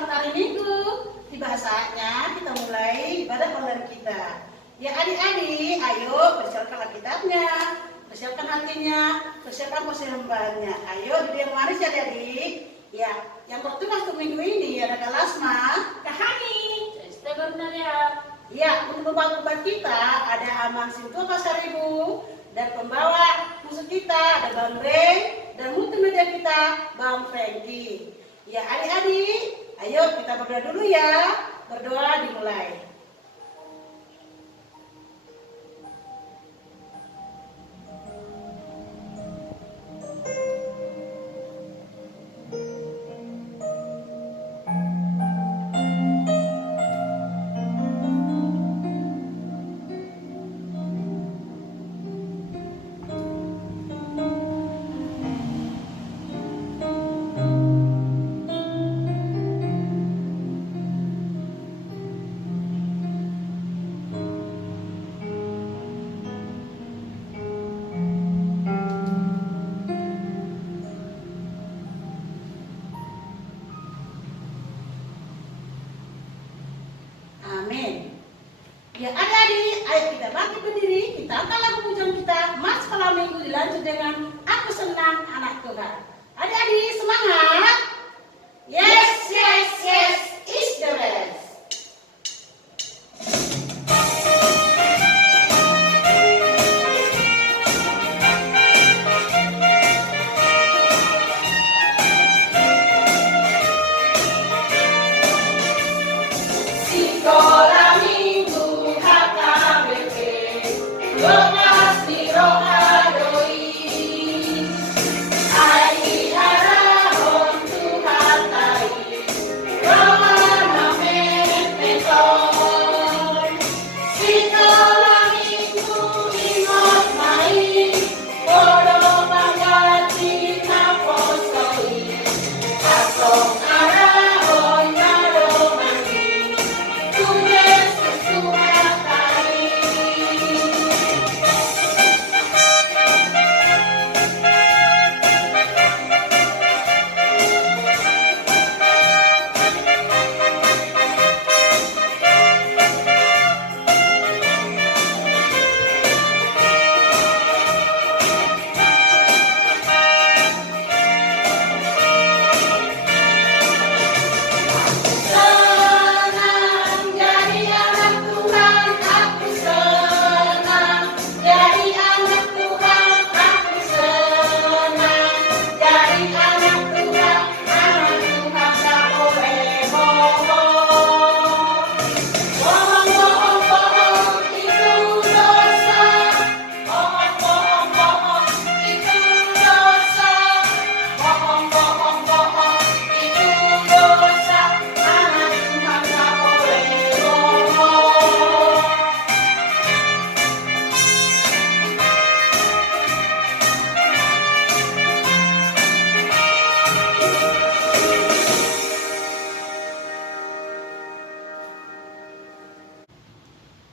selamat hari Minggu. Tiba saatnya kita mulai ibadah online kita. Ya adik-adik, ayo persiapkan Alkitabnya, persiapkan hatinya, persiapkan persembahannya. Ayo duduk yang manis ya adik-adik. Ya, yang bertugas untuk minggu ini ada Kak Lasma, Kak Hani, ya, untuk pembawa kita ada Amang Sintua Pasaribu, dan pembawa musik kita ada Bang Rey, dan multimedia kita Bang Franky. Ya adik-adik, ayo kita berdoa dulu ya. Berdoa dimulai. Amin. Ya adik-adik, ayo kita bangkit berdiri, kita angkat lagu pujian kita, Mas Malam Minggu dilanjut dengan Aku Senang Anak Tuhan. Adik-adik semangat. Yes, yes, yes, is the best. Sekolah Minggu HKBP, Lokas di Rohadoi, Ai Harahon Tuhan Tai, Rohana Meton. Sekolah Minggu ingat main, Bodo Bangati Naposoi, Asong Arahon Nadomani,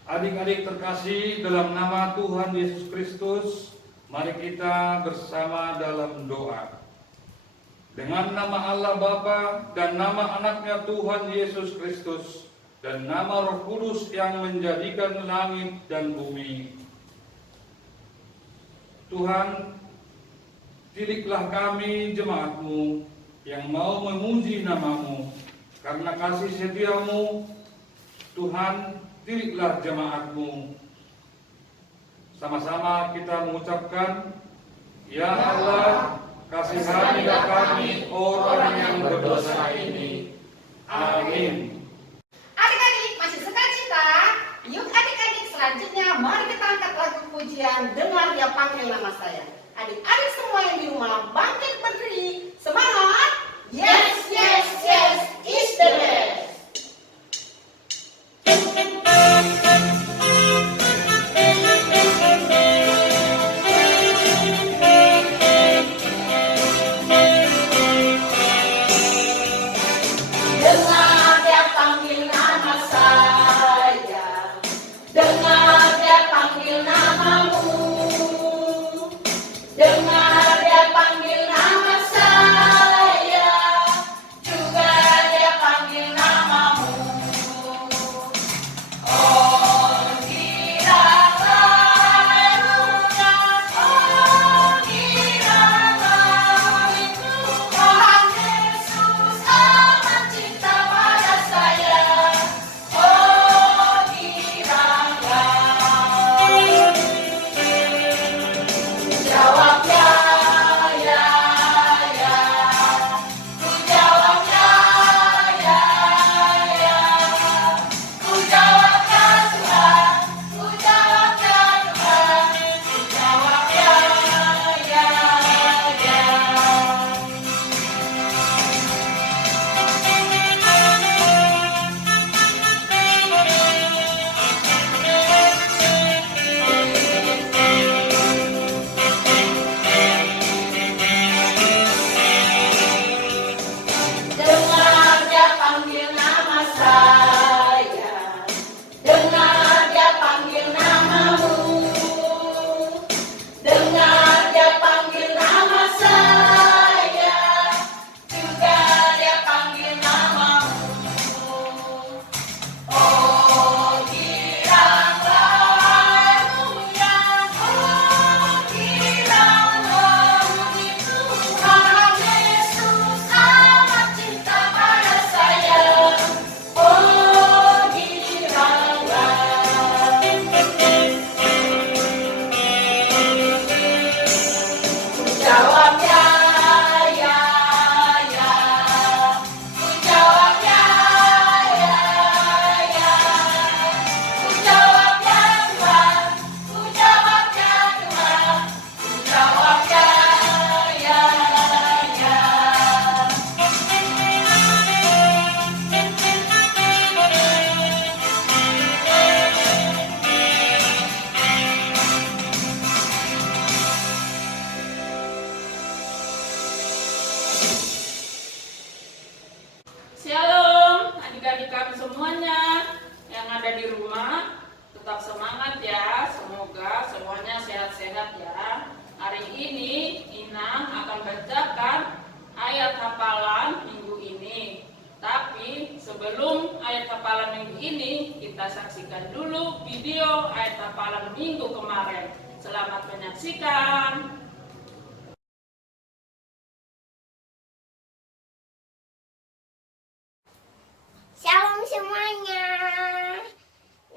Adik-adik terkasih dalam nama Tuhan Yesus Kristus, mari kita bersama dalam doa. Dengan nama Allah Bapa dan nama anaknya Tuhan Yesus Kristus dan nama Roh Kudus yang menjadikan langit dan bumi. Tuhan, titiplah kami jemaat-Mu yang mau memuji nama-Mu. Karena kasih setia-Mu, Tuhan, titiplah jemaat-Mu. Sama-sama kita mengucapkan, Ya Allah, kasihanilah kami orang yang berdosa ini. Amin. Adik-adik masih sukacita? Yuk adik-adik selanjutnya mari kita angkat lagu pujian Dengar Dia Panggil Nama Saya. Adik-adik semua yang di rumah bangkit berdiri. Semangat! Yes, yes, yes, is the best. Dengar Dia panggil nama saya, dengar Dia panggil namamu, dengar Dia panggil nama saya, juga Hari ini Inang akan bacakan ayat hafalan minggu ini. Tapi sebelum ayat hafalan minggu ini, kita saksikan dulu video ayat hafalan minggu kemarin. Selamat menyaksikan. Shalom semuanya.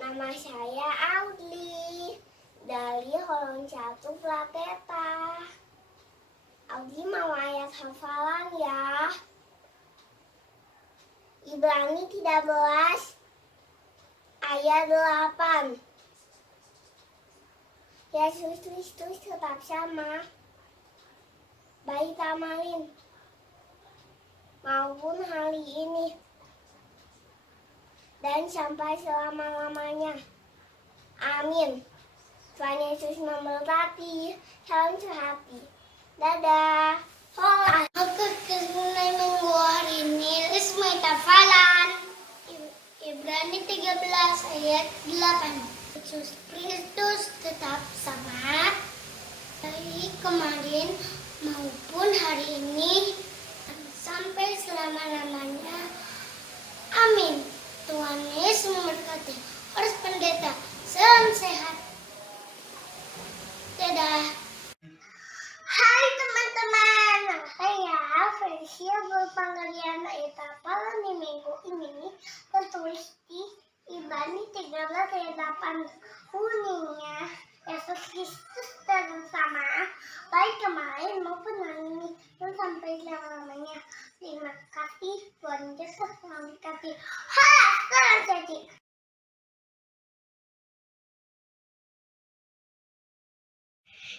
Nama saya Audli dari Holon 1 Plateta. Audli mau ayat hafalan ya. Ibrani 13 ayat 8. Yesus Kristus tetap sama, baik kemarin maupun hari ini dan sampai selama-lamanya. Amin. Tuhan Yesus memberkati. Salam sehati. Dadah. Hola. Aku kesunai minggu hari ini Lismai Tafalan Ibrani 13 ayat 8. Yesus Kristus tetap sama, dari kemarin maupun hari ini sampai selama-lamanya. Amin. Tuhan Yesus memberkati. Harus pendeta. Salam sehat. Dadah. Hai teman-teman. Saya Felicia berpanggilan ayat hafalan di minggu ini tertulis di Ibrani 13 ayat 8. Bunyinya, Yesus Kristus tetap sama, baik kemarin maupun hari ini dan sampai selama-lamanya. Terima kasih Tuhan Yesus memberkati. Salam jadi.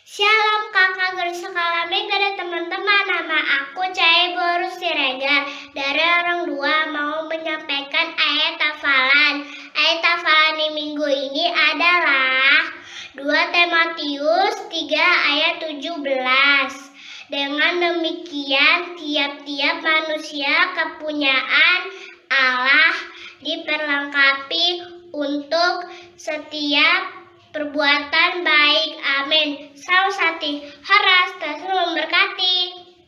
Shalom kakak guru sekolah Mega dan teman-teman. Nama aku Cahaya Boru Siregar dari orang dua mau menyampaikan ayat hafalan. Ayat hafalan di minggu ini adalah 2 Timotius 3 ayat 17. Dengan demikian tiap-tiap manusia kepunyaan Allah diperlengkapi untuk setiap perbuatan baik. Amin. Salam sati. Horas Tuhan memberkati.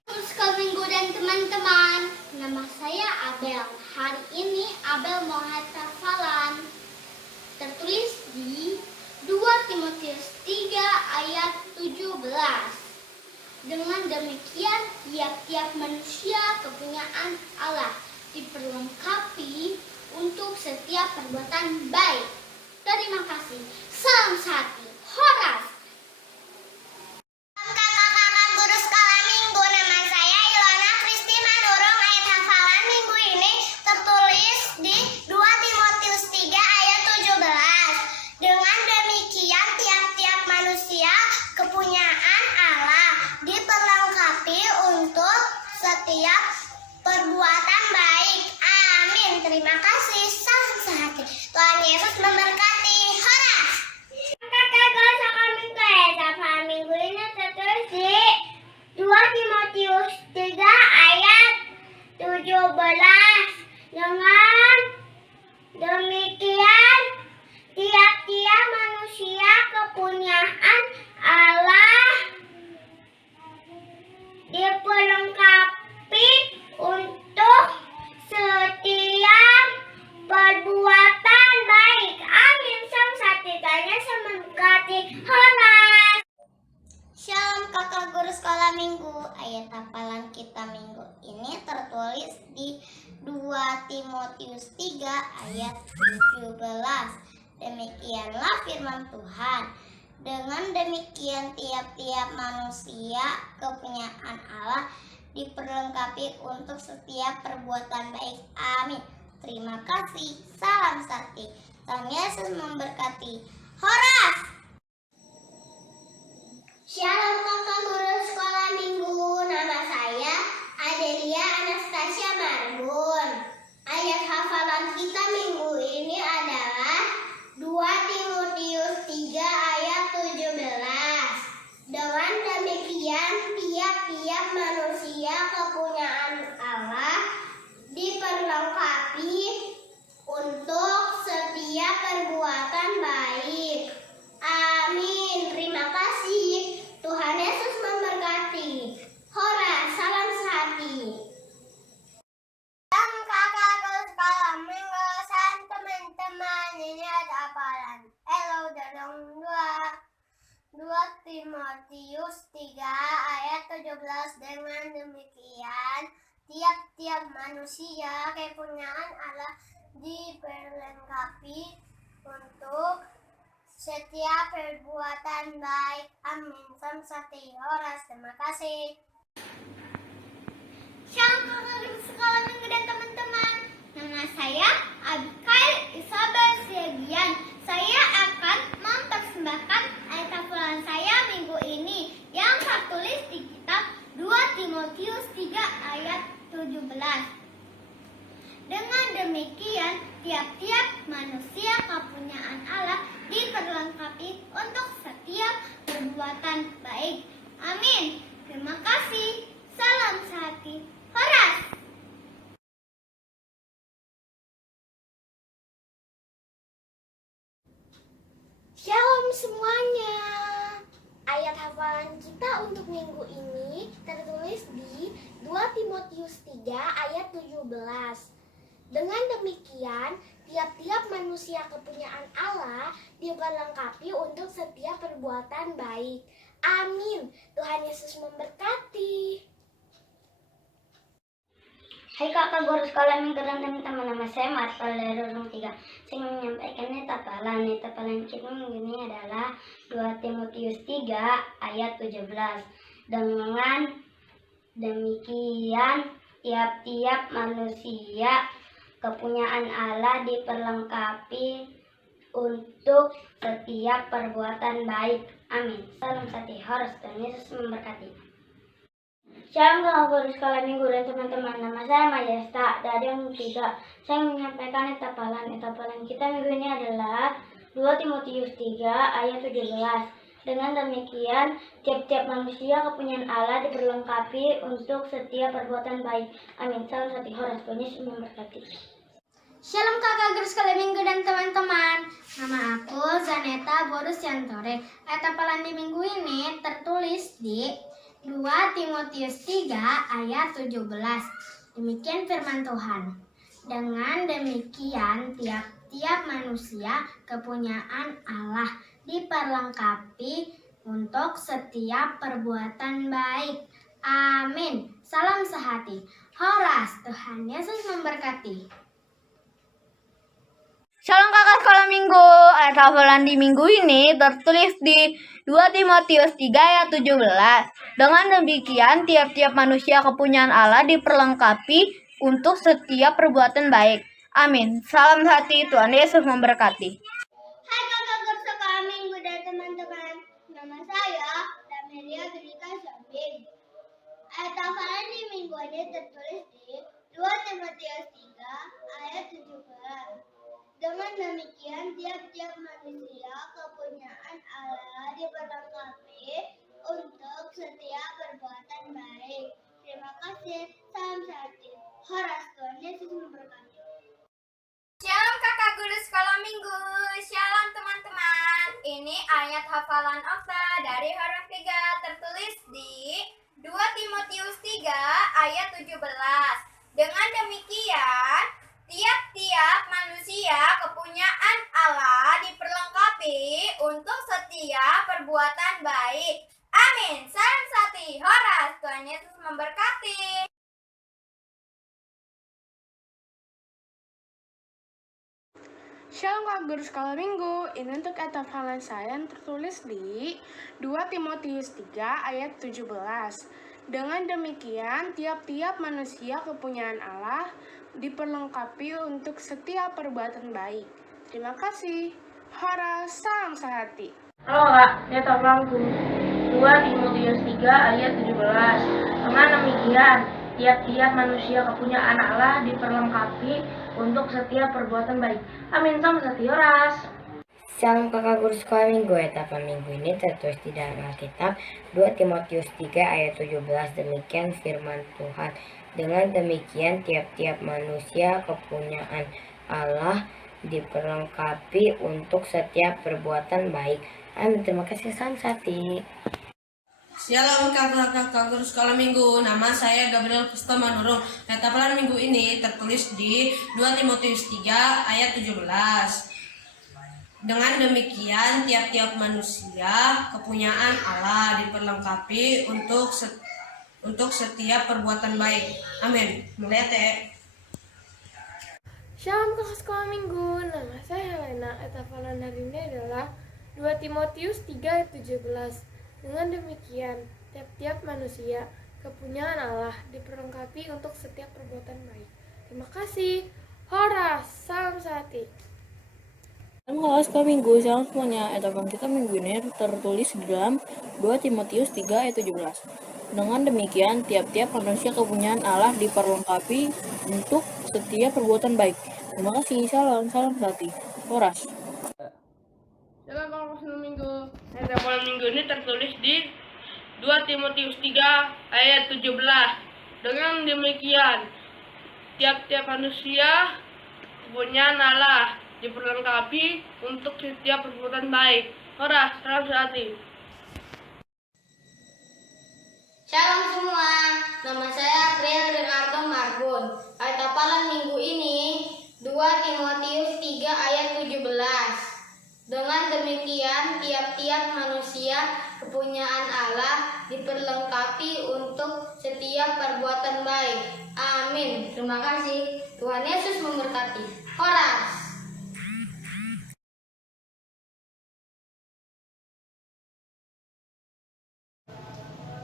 Sekolah minggu dan teman-teman. Nama saya Abel. Hari ini Abel mau hafalan tertulis di 2 Timotius 3 ayat 17. Dengan demikian tiap-tiap manusia kepunyaan Allah diperlengkapi untuk setiap perbuatan baik. Terima kasih. Salam sati. Horas. Kakak-kakak guru sekolah minggu, nama saya Ilona Kristi Manurung. Ayat hafalan minggu ini tertulis di 2 Timotius 3 ayat 17. Dengan demikian tiap-tiap manusia kepunyaan Allah diperlengkapi untuk setiap perbuatan baik. Amin. Terima kasih. Salam sehati. Tuhan Yesus memberkati. Horas. Kakak guru sekolah minggu, ayat hafalan minggu ini tertulis di 2 Timotius 3 ayat 17. Dengan demikian tiap-tiap manusia kepunyaan Allah diperlengkapi untuk setiap perbuatan baik. Amin. Salam sati. Tanya semanggati. Horas. Shalom kakak guru sekolah minggu. Ayat hafalan kita minggu ini tertulis di 2 Timotius 3 ayat 17. Demikianlah firman Tuhan. Dengan demikian tiap-tiap manusia kepunyaan Allah diperlengkapi untuk setiap perbuatan baik. Amin. Terima kasih. Salam sati. Tuhan Yesus memberkati. Horas. Shalom kakak guru sekolah minggu. Nama saya Adelia Anastasia Marbun. Ayat hafalan kita minggu ini adalah 2 Timotius 3 ayat 17. Dengan demikian tiap-tiap manusia kepunyaan Allah diperlengkapi untuk setiap perbuatan baik. Amin. Terima kasih. Tuhan Yesus Timotius 3 ayat 17. Dengan demikian, tiap-tiap manusia kepunyaan Allah diperlengkapi untuk setiap perbuatan baik. Amin. Samsati Horas. Terima kasih. Shalom kakak sekolah minggu dan teman-teman. Nama saya Abigail Isabel Siagian. Saya akan mempersembahkan ayat hafalan saya minggu ini yang tertulis di kitab 2 Timotius 3 ayat 17. Dengan demikian, tiap-tiap manusia kepunyaan Allah diperlengkapi untuk setiap perbuatan baik. Amin. Terima kasih. Salam sehati. Horas. Shalom semuanya. Ayat hafalan kita untuk minggu ini tertulis di 2 Timotius 3 ayat 17. Dengan demikian, tiap-tiap manusia kepunyaan Allah diperlengkapi untuk setiap perbuatan baik. Amin. Tuhan Yesus memberkati. Hai kakak guru sekolah minggu dan teman-teman, nama saya Marcel dari Rurung 3. Saya menyampaikan hafalan kita minggu ini adalah 2 Timotius 3 ayat 17. Dengan demikian, tiap-tiap manusia kepunyaan Allah diperlengkapi untuk setiap perbuatan baik. Amin. Salam sati Horas. Tuhan Yesus memberkati. Shalom kakak guru sekolah minggu dan teman-teman, nama saya Majesta dari Rurung 3. Saya menyampaikan hafalan kita minggu ini adalah 2 Timotius 3 ayat 17. Dengan demikian, tiap-tiap manusia kepunyaan Allah diperlengkapi untuk setiap perbuatan baik. Amin. Salam sati Horas. Tuhan Yesus memberkati. Shalom kakak guru sekolah minggu dan teman-teman. Nama aku Zaneta Borus Yantore. Ayat hafalan di minggu ini tertulis di 2 Timotius 3 ayat 17. Demikian firman Tuhan. Dengan demikian, tiap-tiap manusia kepunyaan Allah diperlengkapi untuk setiap perbuatan baik. Amin. Salam sehati. Horas. Tuhan Yesus memberkati. Shalom kakak sekolah minggu. Ayat hafalan di minggu ini tertulis di 2 Timotius 3 ayat 17. Dengan demikian, tiap-tiap manusia kepunyaan Allah diperlengkapi untuk setiap perbuatan baik. Amin. Salam hati. Tuhan Yesus memberkati. Hai kakak guru sekolah minggu dan teman-teman. Nama saya Damelia Berita Syambing. Ayat hafalan di minggu ini tertulis di 2 Timotius 3 ayat 17. Dengan demikian, tiap-tiap manusia kepunyaan Allah diperlengkapi untuk setiap perbuatan baik. Terima kasih. Salam sehati. Horas. Tuhan Yesus memberkati. Shalom kakak guru sekolah minggu. Shalom teman-teman. Ini ayat hafalan Okta dari Rurung 3 tertulis di 2 Timotius 3 ayat 17. Dengan demikian, tiap-tiap manusia kepunyaan Allah diperlengkapi untuk setiap perbuatan baik. Amin. Salam sati. Horas. Tuhan Yesus memberkati. Shalom kakak guru sekolah minggu. Ini untuk ayat hafalan saya yang tertulis di 2 Timotius 3 ayat 17. Dengan demikian, tiap-tiap manusia kepunyaan Allah diperlengkapi untuk setiap perbuatan baik. Terima kasih. Horas. Salam sehati. Halo kak, ayat hafalanku 2 Timotius 3 ayat 17. Dengan demikian, tiap-tiap manusia kepunyaan Allah diperlengkapi untuk setiap perbuatan baik. Amin. Salam sehati. Horas. Shalom kakak guru sekolah minggu. Etapa minggu ini tertulis di dalam Alkitab 2 Timotius 3 ayat 17. Demikian firman Tuhan. Dengan demikian, tiap-tiap manusia kepunyaan Allah diperlengkapi untuk setiap perbuatan baik. Amin. Terima kasih. Salam sehati. Shalom kakak guru sekolah minggu. Nama saya Gabriel Kusuma Nurung. Ayat hafalan minggu ini tertulis di 2 Timotius 3 ayat 17. Dengan demikian, tiap-tiap manusia kepunyaan Allah diperlengkapi untuk setiap perbuatan baik. Amin. Mulai teh. Shalom kakak sekolah minggu, nama saya Helena. Hafalan hari ini adalah 2 Timotius 3 ayat 17. Dengan demikian, tiap-tiap manusia kepunyaan Allah diperlengkapi untuk setiap perbuatan baik. Terima kasih. Horas, salam sehati. Dalam kelas sekolah minggu, shalom semuanya. Ayat kita minggu ini tertulis di dalam 2 Timotius 3 ayat 17. Dengan demikian, tiap-tiap manusia kepunyaan Allah diperlengkapi untuk setiap perbuatan baik. Terima kasih. Salam sehati. Horas. Shalom kakak sekolah minggu. Ayat minggu ini tertulis di 2 Timotius 3 ayat 17. Dengan demikian, tiap-tiap manusia kepunyaan Allah diperlengkapi untuk setiap perbuatan baik. Horas, salam sehati. Shalom semua, nama saya April Renardo Marbun. Ayat hafalan minggu ini 2 Timotius 3 ayat 17. Dengan demikian, tiap-tiap manusia kepunyaan Allah diperlengkapi untuk setiap perbuatan baik. Amin. Terima kasih. Tuhan Yesus memberkati. Horas.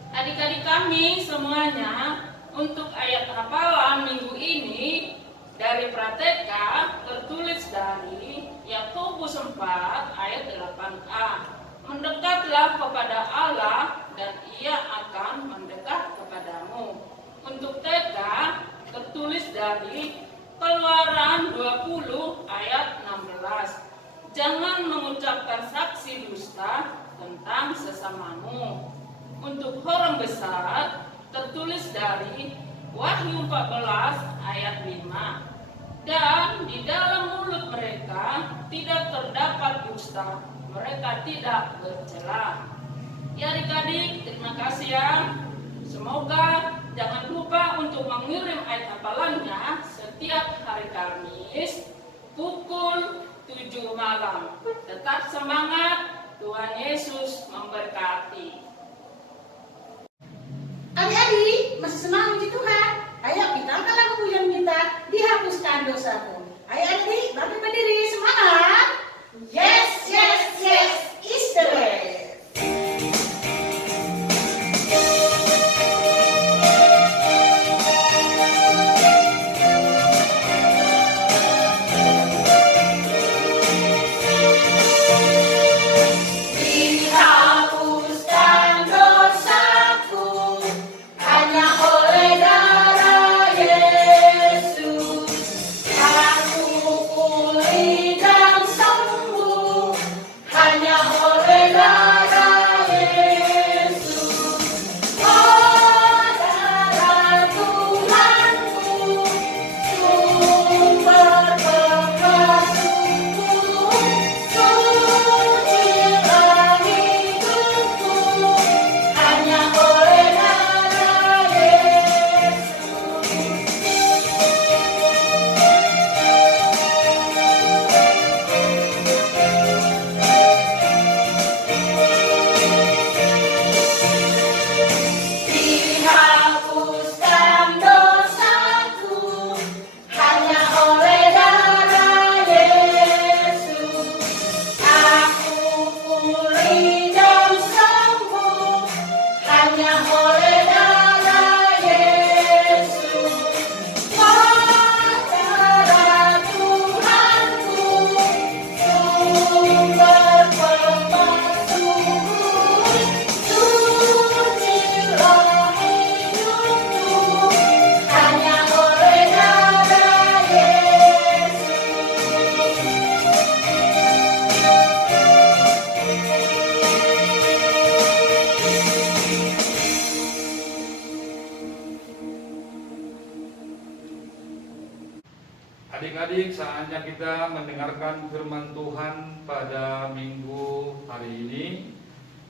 Adik-adik kami semuanya, untuk ayat hafalan minggu ini dari Prateka tertulis dari Yakobus 4 ayat 8a. Mendekatlah kepada Allah dan Ia akan mendekat kepadamu. Untuk TK tertulis dari Keluaran 20 ayat 16. Jangan mengucapkan saksi dusta tentang sesamamu. Untuk orang besar tertulis dari Wahyu 14 ayat 5. Dan di dalam mulut mereka tidak terdapat dusta, mereka tidak bercela. Ya adik-adik, terima kasih ya. Semoga jangan lupa untuk mengirim ayat hafalannya setiap hari Kamis pukul 7 malam. Tetap semangat, Tuhan Yesus memberkati. Adik-adik, masih semangat puji Tuhan? Ayo kita angkat lagu pujian kita, dihapuskan dosamu. Ayo adik, bangkit berdiri, semangat. Yes, yes, yes, is the way. Adik-adik, saatnya kita mendengarkan firman Tuhan pada minggu hari ini.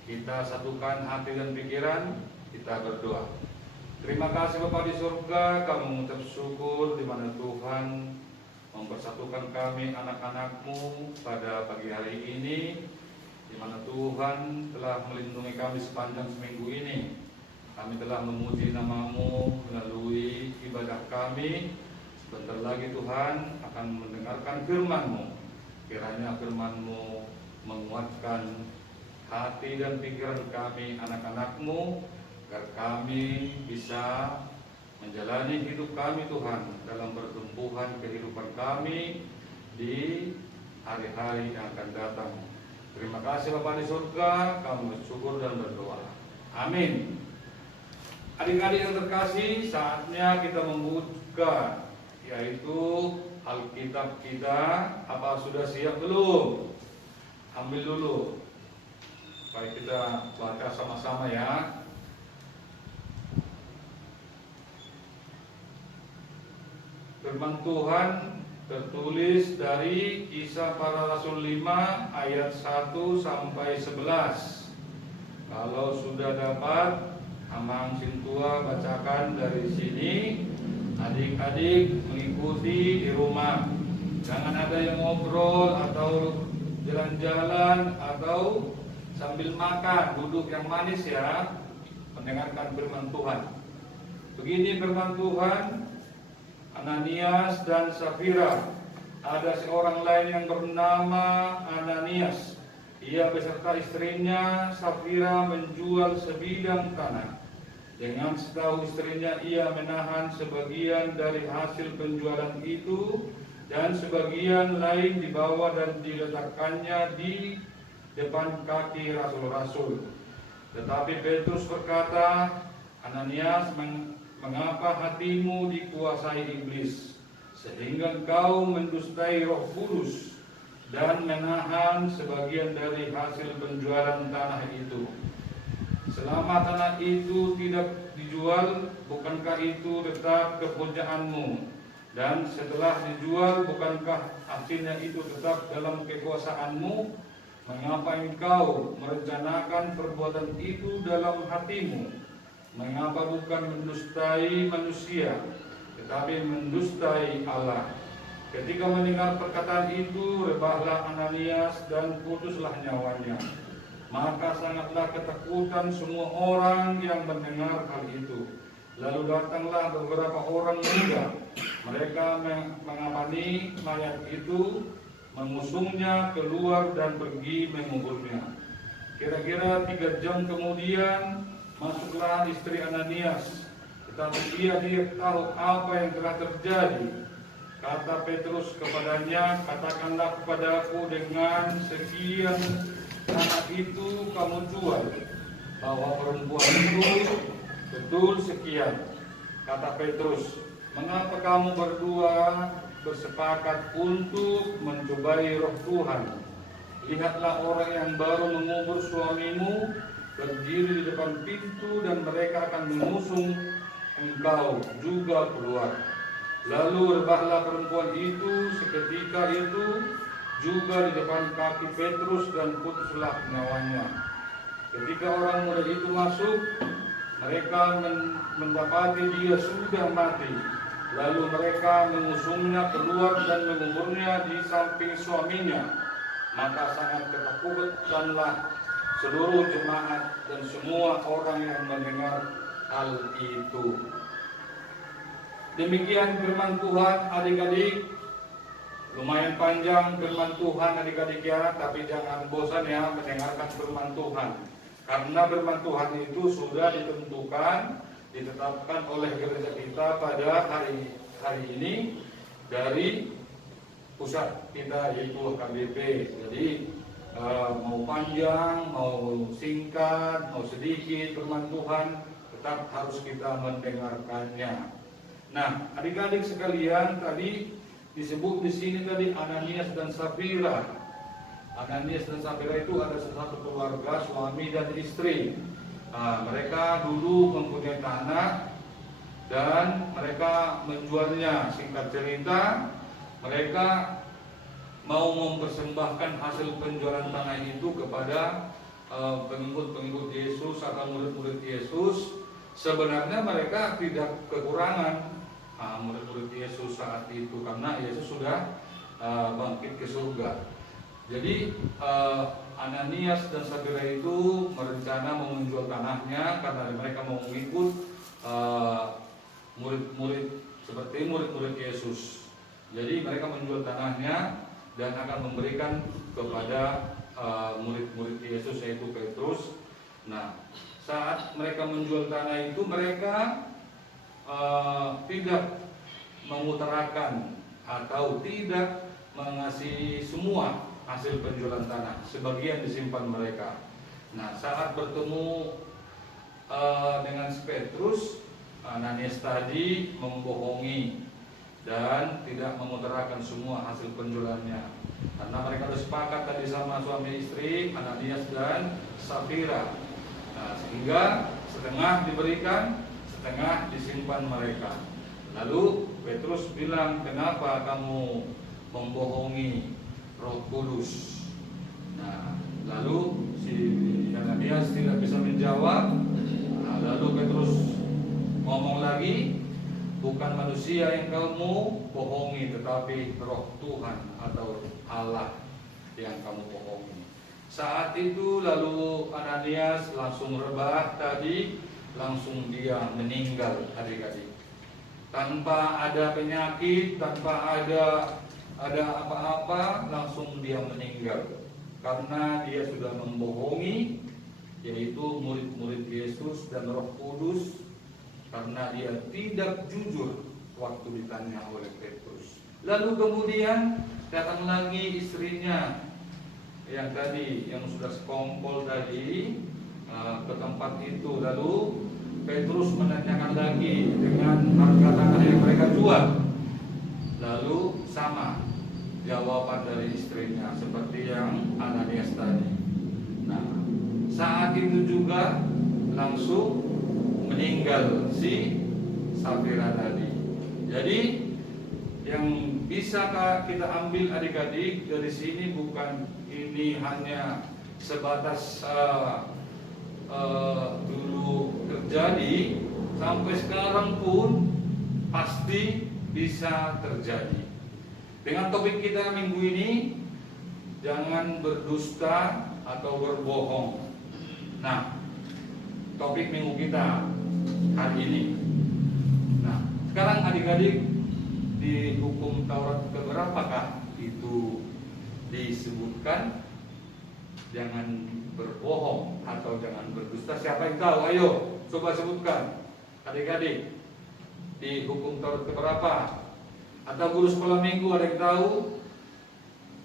Kita satukan hati dan pikiran, kita berdoa. Terima kasih Bapa di surga, kami mengucap syukur di mana Tuhan mempersatukan kami anak-anak-Mu pada pagi hari ini, di mana Tuhan telah melindungi kami sepanjang seminggu ini. Kami telah memuji nama-Mu melalui ibadah kami. Sebentar lagi Tuhan akan mendengarkan firman-Mu. Kiranya firman-Mu menguatkan hati dan pikiran kami anak-anak-Mu, agar kami bisa menjalani hidup kami Tuhan dalam pertumbuhan kehidupan kami di hari-hari yang akan datang. Terima kasih Bapa di surga, kami bersyukur dan berdoa. Amin. Adik-adik yang terkasih, saatnya kita membuka yaitu Alkitab kita. Apa sudah siap belum? Ambil dulu. Baik, kita baca sama-sama ya. Firman Tuhan tertulis dari Kisah Para Rasul 5 ayat 1 sampai 11. Kalau sudah dapat, Amang Sintua bacakan dari sini. Adik-adik mengikuti di rumah. Jangan ada yang ngobrol atau jalan-jalan atau sambil makan, duduk yang manis ya. Mendengarkan firman Tuhan. Begini firman Tuhan. Ananias dan Safira. Ada seorang lain yang bernama Ananias. Ia beserta istrinya Safira menjual sebidang tanah. Dengan setahu istrinya, ia menahan sebagian dari hasil penjualan itu dan sebagian lain dibawa dan diletakkannya di depan kaki rasul-rasul. Tetapi Petrus berkata, Ananias, mengapa hatimu dikuasai iblis, sehingga engkau mendustai Roh Kudus dan menahan sebagian dari hasil penjualan tanah itu? Selama tanah itu tidak dijual, bukankah itu tetap kepunyaanmu? Dan setelah dijual, bukankah hasilnya itu tetap dalam kekuasaanmu? Mengapa engkau merencanakan perbuatan itu dalam hatimu? Mengapa bukan mendustai manusia, tetapi mendustai Allah? Ketika mendengar perkataan itu, rebahlah Ananias dan putuslah nyawanya. Maka sangatlah ketakutan semua orang yang mendengar hal itu. Lalu datanglah beberapa orang muda. Mereka mengamani mayat itu, mengusungnya keluar dan pergi menguburnya. Kira-kira 3 jam kemudian masuklah istri Ananias, tetapi ia tidak tahu apa yang telah terjadi. Kata Petrus kepadanya, katakanlah kepadaku dengan sekian tanah itu kamu jual, bahwa perempuan itu betul sekian. Kata Petrus, mengapa kamu berdua bersepakat untuk mencobai Roh Tuhan? Lihatlah, orang yang baru mengubur suamimu berdiri di depan pintu dan mereka akan mengusung engkau juga keluar. Lalu rebahlah perempuan itu seketika itu juga di depan kaki Petrus dan putuslah nyawanya. Ketika orang muda itu masuk, mereka mendapati dia sudah mati. Lalu mereka mengusungnya keluar dan menguburnya di samping suaminya. Maka sangat ketakutanlah seluruh jemaat dan semua orang yang mendengar hal itu. Demikian firman Tuhan, adik-adik. Lumayan panjang firman Tuhan adik-adik ya, tapi jangan bosan ya mendengarkan firman Tuhan. Karena firman Tuhan itu sudah ditetapkan oleh gereja kita pada hari ini dari pusat kita yaitu KBP. Jadi mau panjang, mau singkat, mau sedikit firman Tuhan tetap harus kita mendengarkannya. Nah, adik-adik sekalian, tadi disebut di sini tadi Ananias dan Safira. Ananias dan Safira itu ada satu keluarga, suami dan istri. Mereka dulu mempunyai tanah dan mereka menjualnya. Singkat cerita, mereka mau mempersembahkan hasil penjualan tanah itu kepada pengikut-pengikut Yesus atau murid-murid Yesus. Sebenarnya mereka tidak kekurangan, murid-murid Yesus saat itu, karena Yesus sudah bangkit ke surga. Jadi Ananias dan Safira itu merencana mau menjual tanahnya karena mereka mau mengikut murid-murid seperti murid-murid Yesus. Jadi mereka menjual tanahnya dan akan memberikan kepada murid-murid Yesus, yaitu Petrus. Nah, saat mereka menjual tanah itu, mereka tidak mengutarakan atau tidak mengasihi semua hasil penjualan tanah, sebagian disimpan mereka. Nah, saat bertemu dengan Petrus, Ananias tadi membohongi dan tidak mengutarakan semua hasil penjualannya, karena mereka sudah sepakat tadi sama suami istri, Ananias dan Safira. Nah, sehingga setengah diberikan, setengah disimpan mereka. Lalu Petrus bilang, kenapa kamu membohongi Roh Kudus? Nah, lalu si Ananias tidak bisa menjawab. Nah, lalu Petrus ngomong lagi, bukan manusia yang kamu bohongi, tetapi Roh Tuhan atau Allah yang kamu bohongi. Saat itu lalu Ananias langsung rebah tadi, langsung dia meninggal, adik-adik. Tanpa ada penyakit, tanpa ada apa-apa, langsung dia meninggal karena dia sudah membohongi, yaitu murid-murid Yesus dan Roh Kudus, karena dia tidak jujur waktu ditanya oleh Petrus. Lalu kemudian datang lagi istrinya yang tadi, yang sudah sekongkol tadi, ke tempat itu. Lalu Petrus menanyakan lagi dengan harga tanah yang mereka jual. Lalu sama jawaban dari istrinya seperti yang Ananias tadi. Nah, saat itu juga langsung meninggal si Safira tadi. Jadi yang bisa kita ambil adik-adik dari sini, bukan ini hanya sebatas dulu terjadi, sampai sekarang pun pasti bisa terjadi. Dengan topik kita minggu ini, jangan berdusta atau berbohong. Nah, topik minggu kita hari ini. Nah, sekarang adik-adik, di hukum Taurat keberapakah itu disebutkan jangan berbohong atau jangan berdusta? Siapa yang tahu? Ayo, coba sebutkan adik-adik, di hukum Taurat keberapa? Atau guru sekolah minggu ada yang tahu?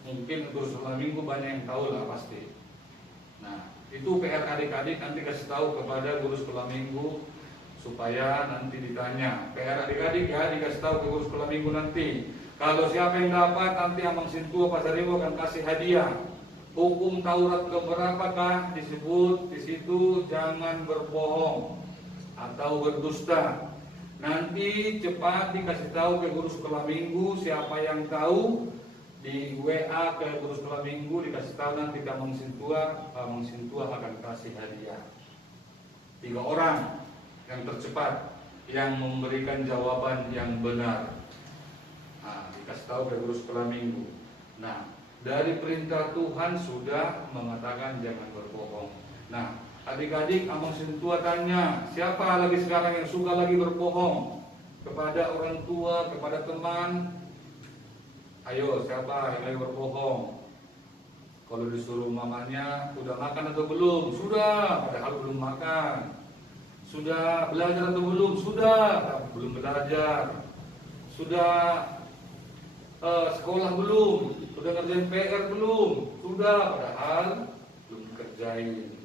Mungkin guru sekolah minggu banyak yang tahu lah pasti. Nah, itu PR adik-adik, nanti kasih tahu kepada guru sekolah minggu supaya nanti ditanya. PR adik-adik ya, dikasih tahu ke guru sekolah minggu nanti. Kalau siapa yang dapat, nanti Amang Sintua Pasar Ibu akan kasih hadiah. Hukum Taurat keberapakah disebut di situ jangan berbohong atau berdusta? Nanti cepat dikasih tahu ke guru sekolah minggu. Siapa yang tahu, di WA ke guru sekolah minggu dikasih tahu, nanti Amang Sintua akan kasih hadiah. 3 orang yang tercepat yang memberikan jawaban yang benar. Nah, dikasih tahu ke guru sekolah minggu. Nah, dari perintah Tuhan sudah mengatakan jangan berbohong. Nah, adik-adik, Amang Sintua tanya, siapa lagi sekarang yang suka lagi berbohong kepada orang tua, kepada teman? Ayo, siapa yang lagi berbohong? Kalau disuruh mamanya, sudah makan atau belum? Sudah, padahal belum makan. Sudah belajar atau belum? Sudah, belum belajar. Sudah sekolah belum? Sudah ngerjain PR belum? Sudah, padahal belum kerjain.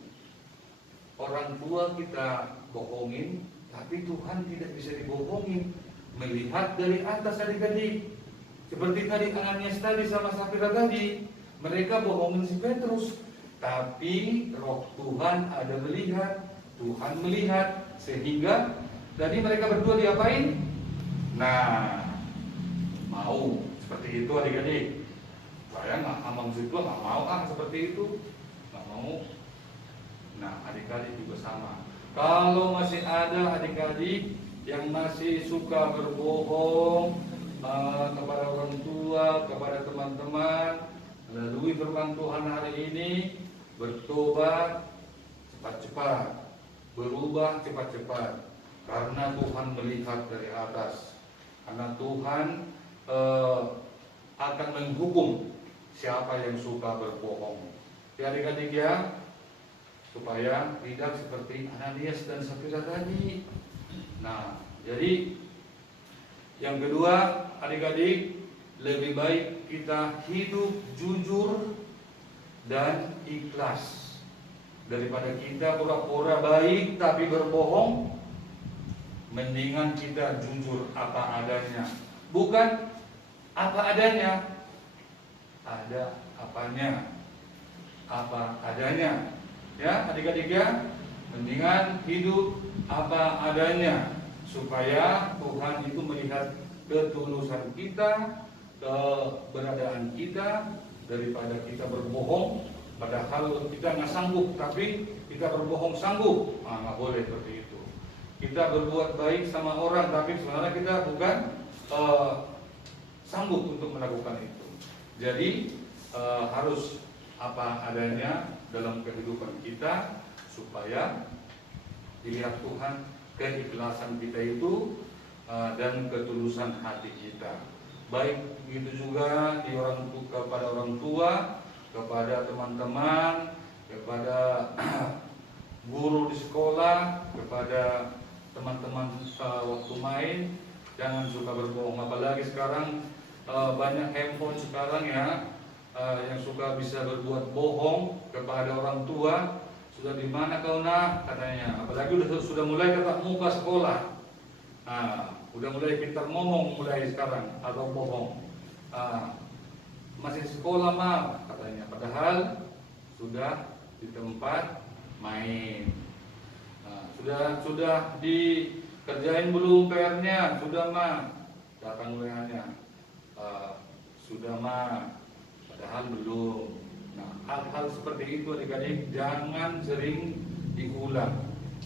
Orang tua kita bohongin, tapi Tuhan tidak bisa dibohongin. Melihat dari atas adik-adik, seperti tadi Ananias tadi sama Safira tadi, mereka bohongin si Petrus, tapi Roh Tuhan ada melihat, Tuhan melihat, sehingga tadi mereka berdua diapain? Nah, mau seperti itu adik-adik. Saya Amang Sintua nggak mau seperti itu, nggak mau. Nah, adik-adik juga sama. Kalau masih ada adik-adik yang masih suka berbohong kepada orang tua, kepada teman-teman, melalui firman Tuhan hari ini, bertobat cepat-cepat, berubah cepat-cepat, karena Tuhan melihat dari atas, karena Tuhan akan menghukum siapa yang suka berbohong. Ya adik-adik ya, supaya tidak seperti Ananias dan Safira tadi. Nah, jadi yang kedua, adik-adik, lebih baik kita hidup jujur dan ikhlas daripada kita pura-pura baik tapi berbohong. Mendingan kita jujur apa adanya, bukan apa adanya, ada apanya, apa adanya. Ya adik-adik ya, mendingan hidup apa adanya, supaya Tuhan itu melihat ketulusan kita, keberadaan kita, daripada kita berbohong padahal kita nggak sanggup, tapi kita berbohong sanggup. Nggak boleh seperti itu. Kita berbuat baik sama orang tapi sebenarnya kita bukan sanggup untuk melakukan itu. Jadi harus apa adanya dalam kehidupan kita, supaya dilihat Tuhan keikhlasan kita itu dan ketulusan hati kita. Baik begitu juga kepada orang tua, kepada teman-teman, kepada guru di sekolah, kepada teman-teman waktu main. Jangan suka berbohong, apalagi sekarang banyak handphone sekarang ya, yang suka bisa berbuat bohong kepada orang tua. Sudah di mana kau nak, katanya. Apalagi sudah mulai tatap muka sekolah. Udah mulai pintar ngomong mulai sekarang, atau bohong. Masih sekolah mah, katanya. Padahal sudah di tempat main. Sudah dikerjain belum PR-nya? Sudah mah, datang WA-nya. Sudah mah, padahal belum. Nah, hal-hal seperti itu adik-adik jangan sering diulang,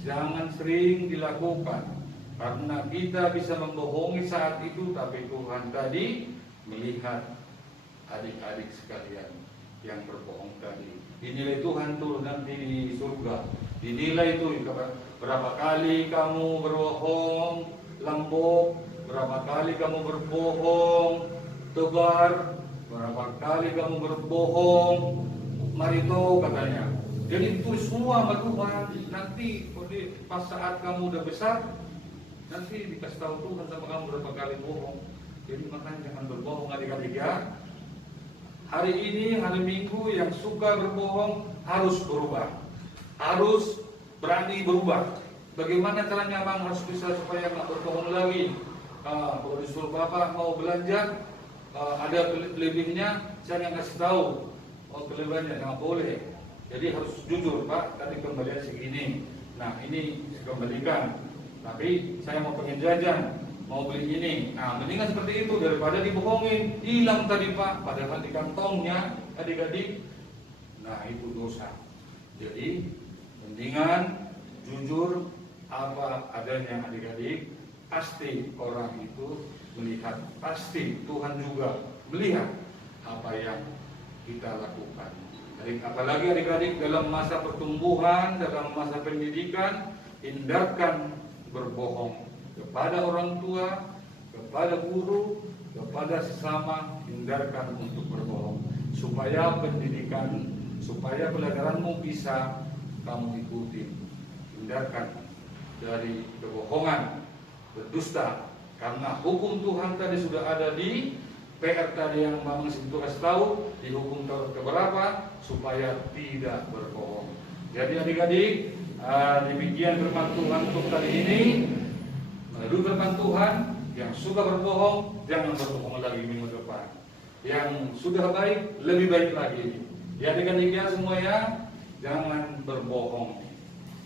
jangan sering dilakukan, karena kita bisa membohongi saat itu, tapi Tuhan tadi melihat adik-adik sekalian yang berbohong tadi. Dinilai Tuhan tuh nanti di surga, dinilai itu berapa kali kamu berbohong lembok, berapa kali kamu berbohong tebar, berapa kali kamu berbohong marito, katanya. Jadi itu semua sama Tuhan. Nanti pas saat kamu udah besar, nanti dikasih tahu Tuhan sama kamu berapa kali bohong. Jadi makanya jangan berbohong adik-adik ya. Hari ini hari Minggu yang suka berbohong harus berubah, harus berani berubah. Bagaimana caranya Bang harus bisa supaya nggak berbohong lagi? Kalau disuruh Bapak mau belanja, ada lebihnya, saya nggak kasih tahu kelebihannya, nggak boleh. Jadi harus jujur, Pak, tadi kembalian segini, nah ini saya kembalikan, tapi saya mau pengen jajan, mau beli ini. Nah mendingan seperti itu daripada dibohongin, hilang tadi Pak, padahal di kantongnya adik-adik. Nah itu dosa. Jadi mendingan jujur apa adanya adik-adik. Pasti orang itu melihat, pasti Tuhan juga melihat apa yang kita lakukan. Apalagi adik-adik dalam masa pertumbuhan, dalam masa pendidikan, hindarkan berbohong kepada orang tua, kepada guru, kepada sesama. Hindarkan untuk berbohong supaya pendidikan, supaya pelajaranmu bisa kamu ikuti. Hindarkan dari kebohongan, berdusta, karena hukum Tuhan tadi sudah ada di PR tadi yang Mama Sintu kasih tahu, di hukum keberapa, supaya tidak berbohong. Jadi adik-adik, demikian firman Tuhan untuk kali ini. Melalui firman Tuhan, yang suka berbohong, jangan berbohong lagi minggu depan. Yang sudah baik, lebih baik lagi. Ya adik-adiknya semuanya, jangan berbohong.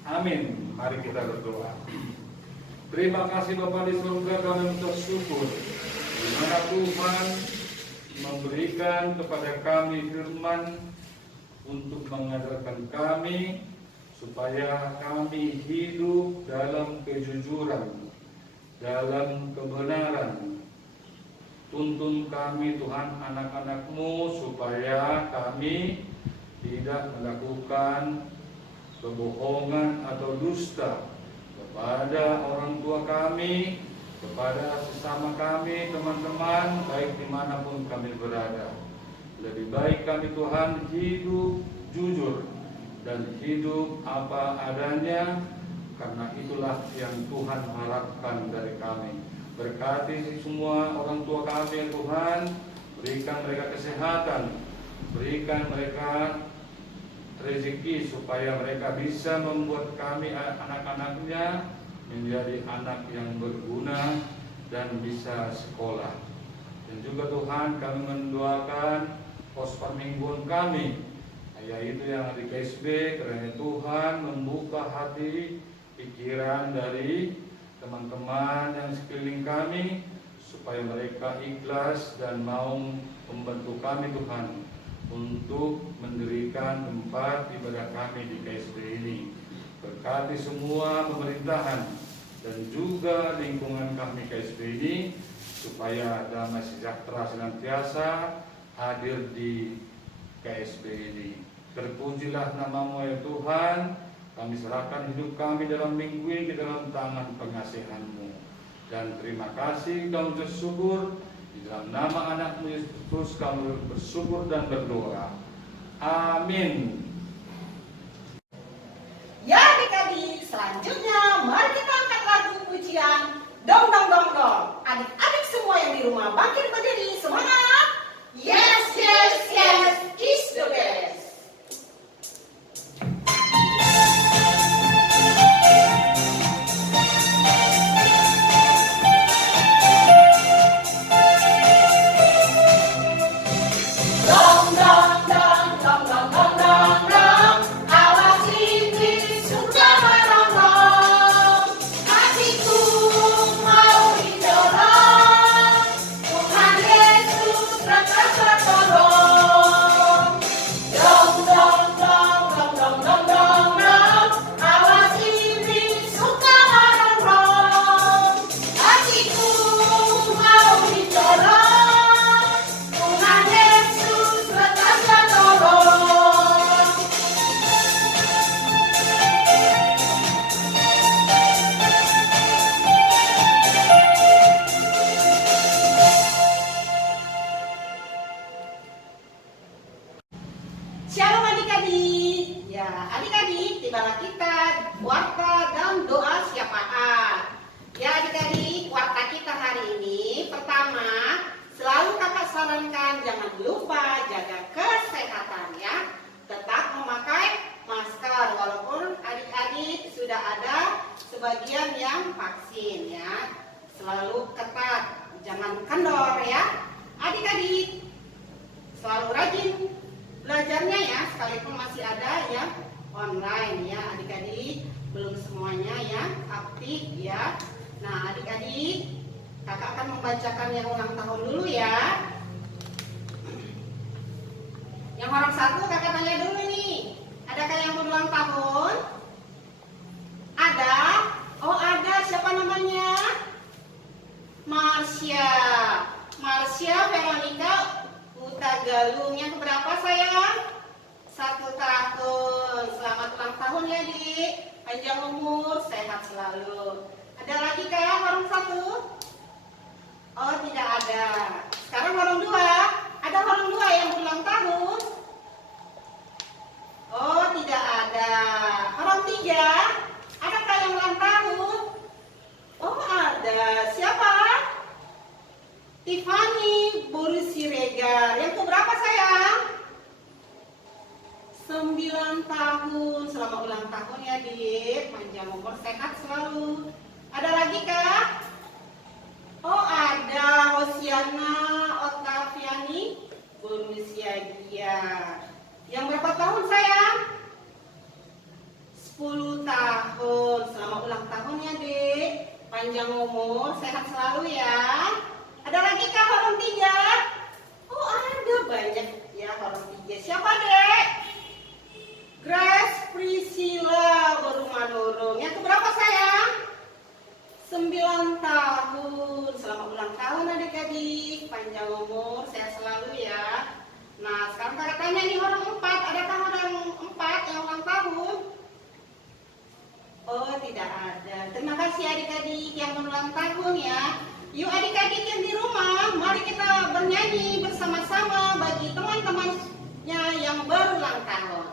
Amin. Mari kita berdoa. Terima kasih Bapa di surga, kami bersyukur di mana Tuhan memberikan kepada kami firman untuk mengajarkan kami supaya kami hidup dalam kejujuran, dalam kebenaran. Tuntun kami Tuhan anak-anak-Mu supaya kami tidak melakukan kebohongan atau dusta kepada orang tua kami, kepada sesama kami, teman-teman, baik dimanapun kami berada. Lebih baik kami Tuhan hidup jujur dan hidup apa adanya, karena itulah yang Tuhan harapkan dari kami. Berkati semua orang tua kami Tuhan, berikan mereka kesehatan, berikan mereka rezeki supaya mereka bisa membuat kami anak-anaknya menjadi anak yang berguna dan bisa sekolah. Dan juga Tuhan kami mendoakan pos permingguan kami, yaitu yang di KSB, karena Tuhan membuka hati pikiran dari teman-teman yang sekeliling kami supaya mereka ikhlas dan mau membantu kami Tuhan untuk mendirikan tempat ibadah kami di KSB ini. Berkati semua pemerintahan dan juga lingkungan kami KSB ini supaya damai sejahtera senantiasa hadir di KSB ini. Terpujilah nama-Mu ya Tuhan. Kami serahkan hidup kami dalam minggu ini ke dalam tangan pengasihan-Mu. Dan terima kasih kami bersyukur. Di dalam nama anak-Mu Yesus kami bersyukur dan berdoa. Amin. Ya adik-adik, selanjutnya mari kita angkat lagu pujian Dong Dong Dong Dong. Adik-adik semua yang di rumah bangkit berdiri, semangat. Yes, yes, yes, is the best. Dong dong dong dong dong dong dong dong, awas iblis suka merongrong. Hatiku mau didorong, Tuhan Yesus berkata tolong. Dong dong dong dong dong dong dong dong, awas iblis suka merongrong. Hatiku mau didorong, Tuhan Yesus berkata tolong. Shalom adik-adik. Ya, adik-adik, tibalah kita warta dan doa syafaat. Ya adik-adik, warta kita hari ini pertama, selalu kakak sarankan jangan lupa jaga kesehatan ya. Tetap memakai masker walaupun adik-adik sudah ada sebagian yang vaksin ya. Selalu ketat, jangan kendor ya. Adik-adik, selalu rajin belajarnya ya, sekalipun masih ada yang online ya adik-adik, belum semuanya yang aktif ya. Nah adik-adik, kakak akan membacakan yang ulang tahun dulu ya. Yang orang satu kakak tanya dulu nih, adakah yang berulang tahun? Ada? Oh ada, siapa namanya? Marsha Veronica Utagalung. Yang keberapa sayang? 1 tahun. Selamat ulang tahun ya Dik. Panjang umur, sehat selalu. Ada lagi kah orang satu? Oh tidak ada. Sekarang orang dua. Ada orang dua yang berulang tahun? Oh tidak ada. Orang tiga? Adakah yang ulang tahun? Oh ada. Siapa? Tiffany Buru Siregar. Yang keberapa sayang? 9 tahun. Selamat ulang tahun ya Dik. Panjang umur, sehat selalu. Ada lagi kah? Oh ada. Hosiana Otaviani Buru Siagia. Yang berapa tahun sayang? 10 tahun. Selamat ulang tahun ya Dik. Panjang umur, sehat selalu ya. Ada lagi kah orang tiga? Oh ada banyak ya orang tiga. Siapa Dek? Grace Priscilla Baru Manurung. Yang keberapa sayang? 9 tahun. adik-adik, panjang umur, sehat selalu ya. Nah, sekarang kakak tanya nih orang 4, adakah orang 4 yang ulang tahun? Oh, tidak ada. Terima kasih adik-adik yang ulang tahun ya. Yuk adik-adik yang di rumah, mari kita bernyanyi bersama-sama bagi teman-temannya yang berulang tahun.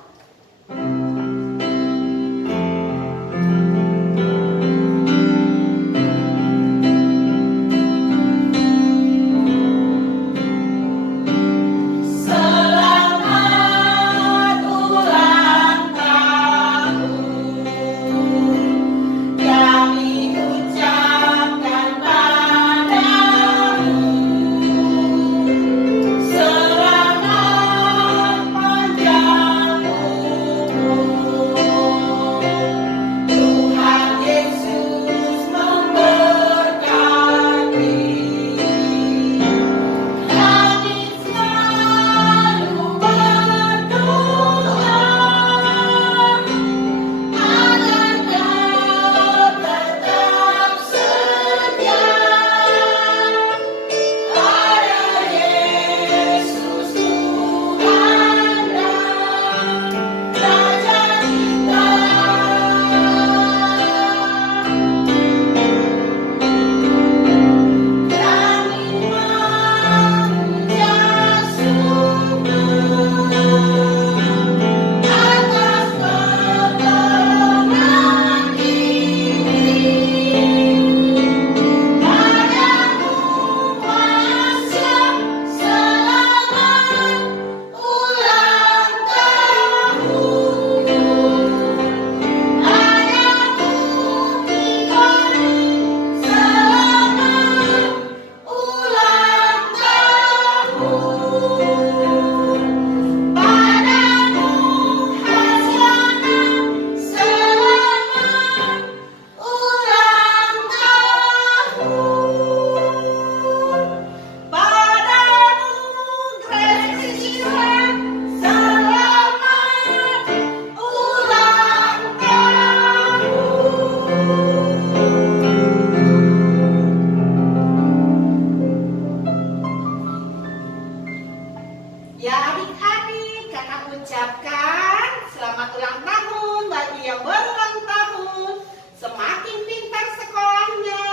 Ya adik-adik, kakak ucapkan selamat ulang tahun bagi yang berulang tahun. Semakin pintar sekolahnya,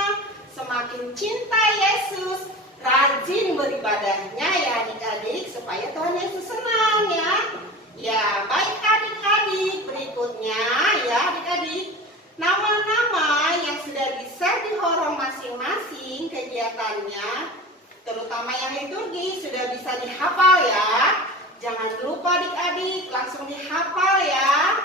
semakin cinta Yesus, rajin beribadahnya ya adik-adik, supaya Tuhan Yesus senang ya. Ya baik adik-adik, berikutnya ya adik-adik, nama-nama yang sudah di-share di horong masing-masing kegiatannya, terutama yang liturgi sudah bisa dihafal ya. Jangan lupa adik-adik langsung dihafal ya.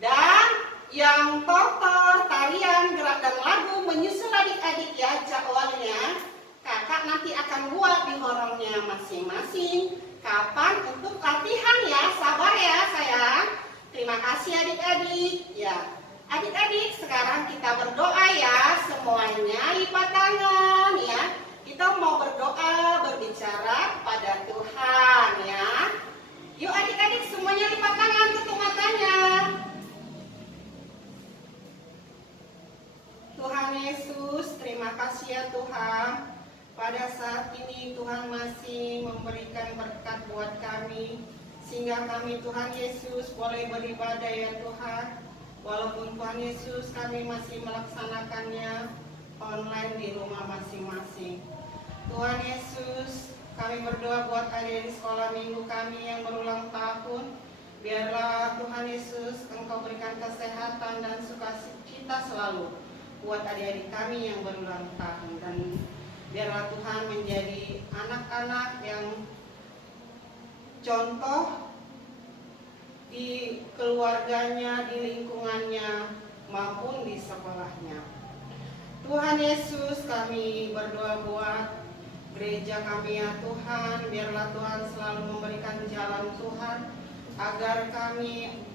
Dan yang tortor, tarian, gerak dan lagu menyusul adik-adik ya jadwalnya. Kakak nanti akan buat di horongnya masing-masing. Kapan untuk latihan ya, sabar ya sayang. Terima kasih adik-adik. Ya, adik-adik sekarang kita berdoa ya. Semuanya lipat tangan ya. Kita mau berdoa, berbicara kepada Tuhan ya. Yuk adik-adik semuanya lipat tangan, tutup matanya. Tuhan Yesus, terima kasih ya Tuhan. Pada saat ini Tuhan masih memberikan berkat buat kami, sehingga kami Tuhan Yesus boleh beribadah ya Tuhan. Walaupun Tuhan Yesus kami masih melaksanakannya online di rumah masing-masing. Tuhan Yesus, kami berdoa buat adik-adik sekolah minggu kami yang berulang tahun. Biarlah Tuhan Yesus Engkau berikan kesehatan dan sukacita selalu buat adik-adik kami yang berulang tahun. Dan biarlah Tuhan menjadi anak-anak yang contoh di keluarganya, di lingkungannya, maupun di sekolahnya. Tuhan Yesus, kami berdoa buat gereja kami ya Tuhan. Biarlah Tuhan selalu memberikan jalan Tuhan, agar kami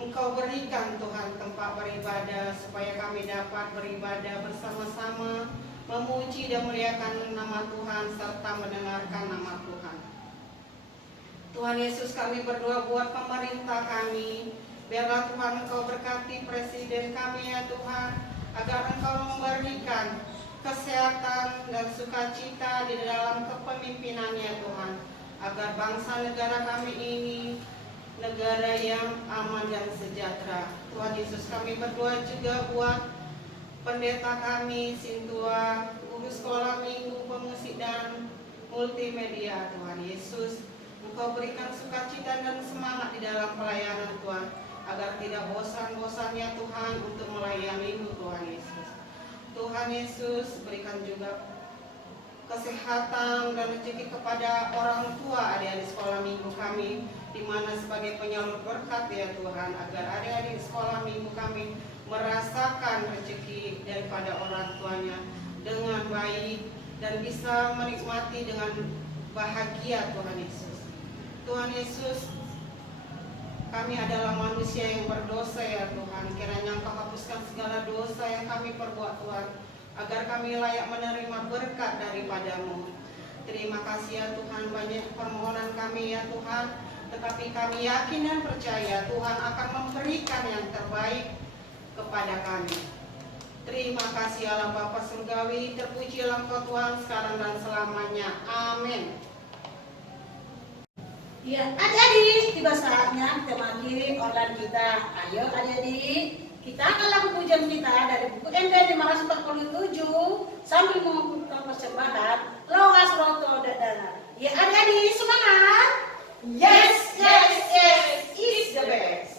Engkau berikan Tuhan tempat beribadah, supaya kami dapat beribadah bersama-sama, memuji dan memuliakan nama Tuhan, serta mendengarkan nama Tuhan. Tuhan Yesus, kami berdoa buat pemerintah kami. Biarlah Tuhan Engkau berkati presiden kami ya Tuhan, agar Engkau memberikan kesehatan, dan sukacita di dalam kepemimpinannya Tuhan, agar bangsa negara kami ini negara yang aman dan sejahtera. Tuhan Yesus, kami berdoa juga buat pendeta kami, Sintua, guru sekolah minggu, pemusik, dan multimedia. Tuhan Yesus, Engkau berikan sukacita dan semangat di dalam pelayanan Tuhan, agar tidak bosan-bosannya Tuhan untuk melayani Tuhan Yesus. Tuhan Yesus, berikan juga kesehatan dan rezeki kepada orang tua adik-adik sekolah minggu kami, di mana sebagai penyalur berkat ya Tuhan, agar adik-adik sekolah minggu kami merasakan rezeki daripada orang tuanya dengan baik dan bisa menikmati dengan bahagia Tuhan Yesus. Tuhan Yesus, kami adalah manusia yang berdosa ya Tuhan, kiranya Engkau hapuskan segala dosa yang kami perbuat Tuhan, agar kami layak menerima berkat daripadamu. Terima kasih ya Tuhan, banyak permohonan kami ya Tuhan, tetapi kami yakin dan percaya Tuhan akan memberikan yang terbaik kepada kami. Terima kasih Allah Bapa Surgawi, terpujilah Engkau Tuhan sekarang dan selamanya. Amin. Ya, adik-adik, tiba saatnya kita mengakhiri online kita. Ayo adik-adik, kita akan lakukan pujian kita dari buku ND 547 sambil mengumpulkan persembahan Loas Roto Dadana. Ya adik-adik, semangat! Yes, yes, yes, is the best.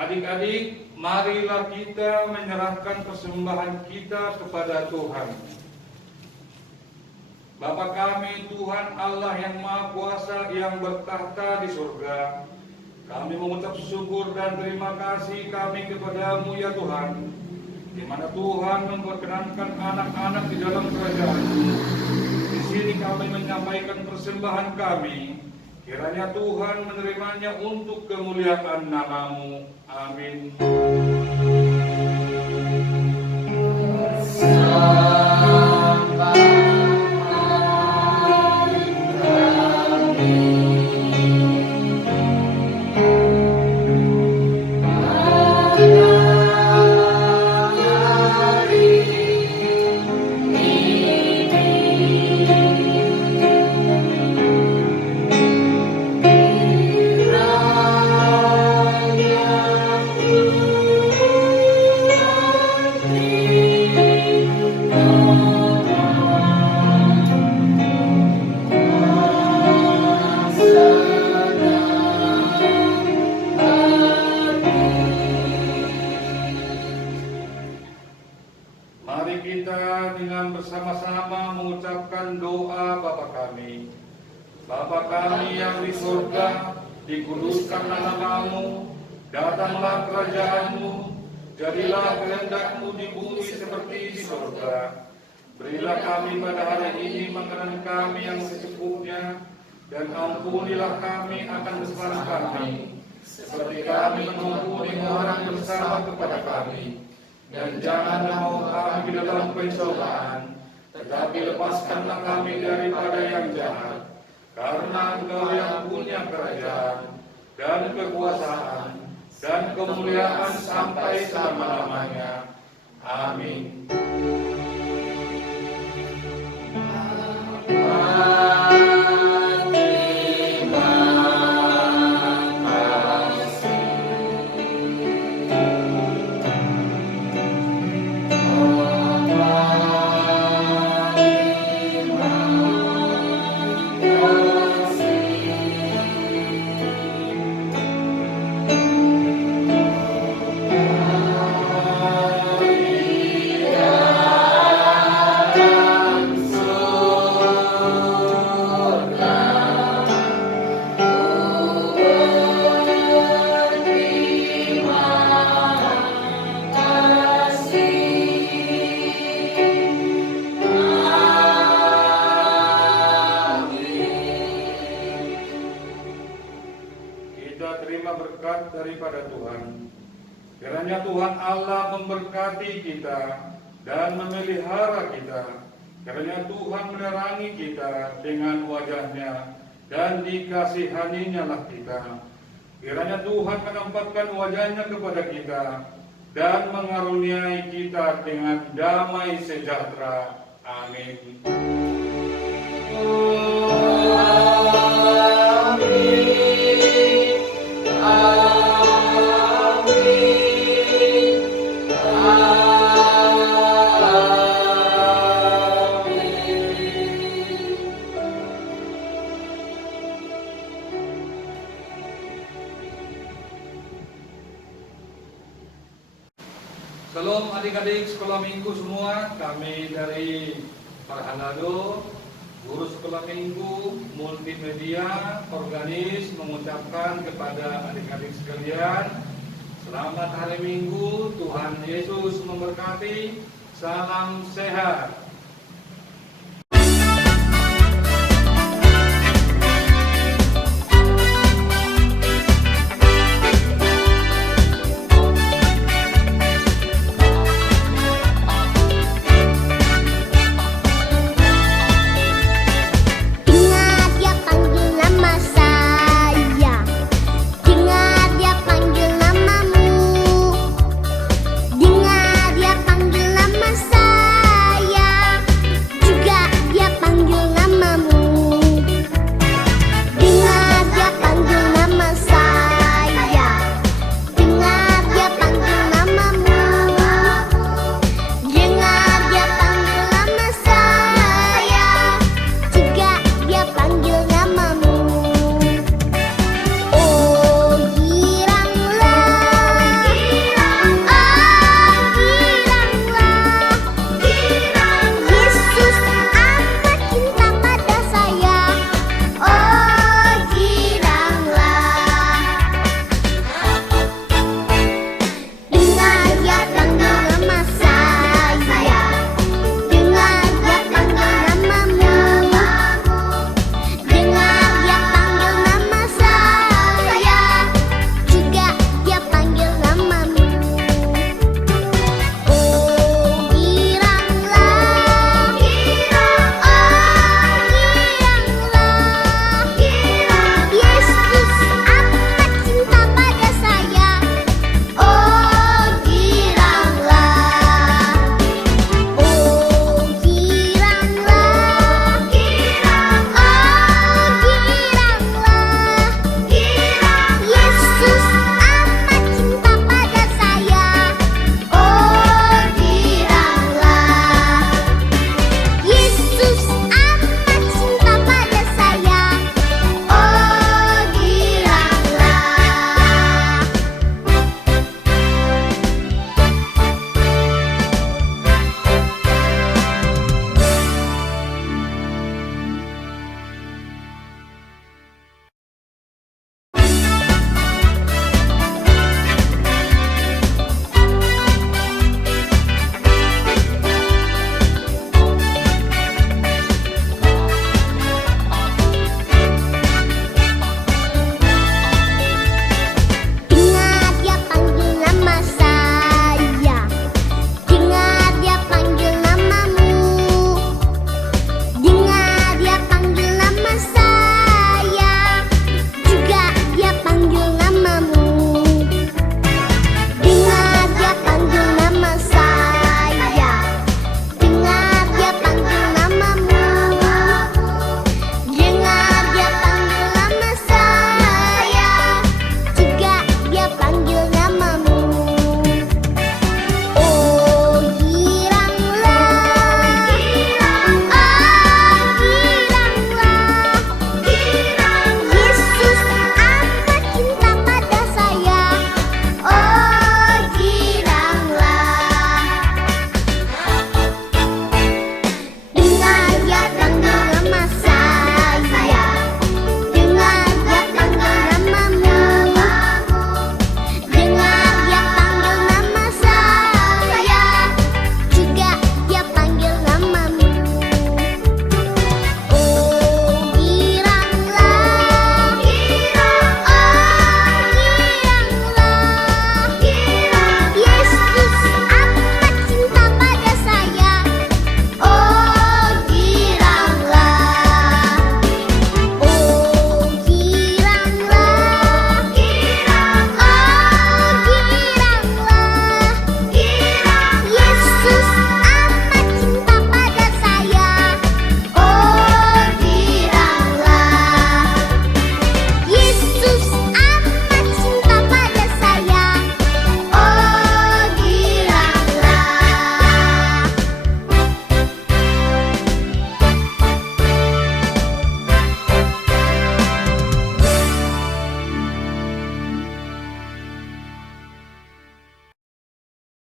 Adik-adik, marilah kita menyerahkan persembahan kita kepada Tuhan. Bapa kami, Tuhan Allah yang Maha Kuasa yang bertahta di surga, kami mengucap syukur dan terima kasih kami kepada-Mu ya Tuhan, di mana Tuhan memperkenankan anak-anak di dalam kerajaan. Di sini kami menyampaikan persembahan kami. Kiranya Tuhan menerimanya untuk kemuliaan nama-Mu. Amin. Mari kita dengan bersama-sama mengucapkan doa Bapa kami. Bapa kami yang di surga, dikuduskanlah namamu, datanglah kerajaanmu, jadilah kehendak-Mu di bumi seperti di surga. Berilah kami pada hari ini makanan kami yang secukupnya, dan ampunilah kami akan kesalahan kami, seperti kami mengampuni orang bersalah kepada kami. Dan jangan mau kami ke dalam pencobaan, tetapi lepaskanlah kami daripada yang jahat. Karena Engkau yang punya kerajaan, dan kekuasaan, dan kemuliaan sampai selama-lamanya. Amin. Berkat daripada Tuhan. Kiranya Tuhan Allah memberkati kita dan memelihara kita. Kiranya Tuhan menerangi kita dengan wajah-Nya dan dikasihaninya lah kita. Kiranya Tuhan menampakkan wajah-Nya kepada kita dan mengaruniai kita dengan damai sejahtera. Amin. Shalom adik-adik sekolah minggu semua, kami dari Parhanado, guru sekolah minggu, multimedia, organis mengucapkan kepada adik-adik sekalian, selamat hari Minggu, Tuhan Yesus memberkati, salam sehat.